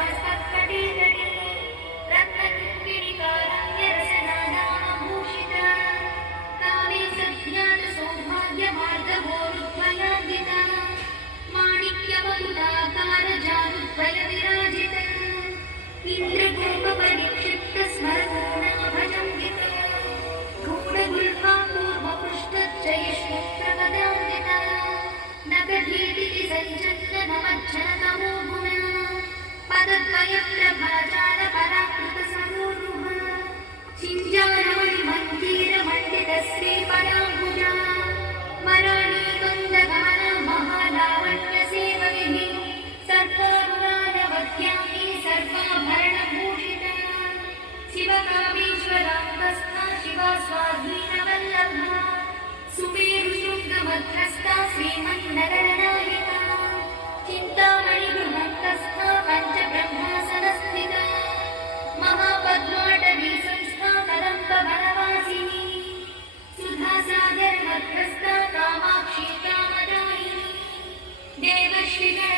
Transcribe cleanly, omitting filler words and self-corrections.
भास्कटे तटे रत्नकिङ्किणिकारण्यरसनादामभूषिता कामे सज्ञानसौभाग्यमार्गभोरुद्वयान्विता माणिक्यमकुटाकारजानुद्वयविराजिता इन्द्रगोपपरिक्षिप्तस्मरपूर्णाभजम्बिता गूढगुल्फापूर्वपृष्ठच्चयिष्णुप्रपदान्विता नगधीतिथि सञ्चन्दनमज्जनतमो गुणा पदद्वयप्रभाजालपराकृतसमूरुहा चिञ्जानमणिमन्दिरमण्डितश्रीपदाम्बुजा मराळीगन्धगमना महालावण्यसेवैः सर्वानुरागवत्याङ्गी सर्वाभरणभूषिता शिवकामेश्वराङ्गस्था शिवा स्वाधीनवल्लभा सुमेरुशृङ्गमध्यस्था श्रीमन्नगरनायिका चिन्तामणिगृहस्थस्था पञ्चब्रह्मासनस्थिता महापद्माटवी संस्था कदम्बवनवासिनी सुधासागरमध्यस्था कामाक्षी कामदायिनी देवश्रीगण